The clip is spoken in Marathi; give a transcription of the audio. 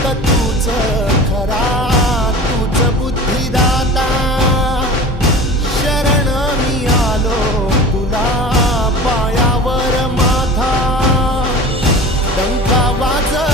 फक्त तूच खरा, तूच बुद्धिदाता. शरण मी आलो तुला, पायावर माझा डंका वाजविला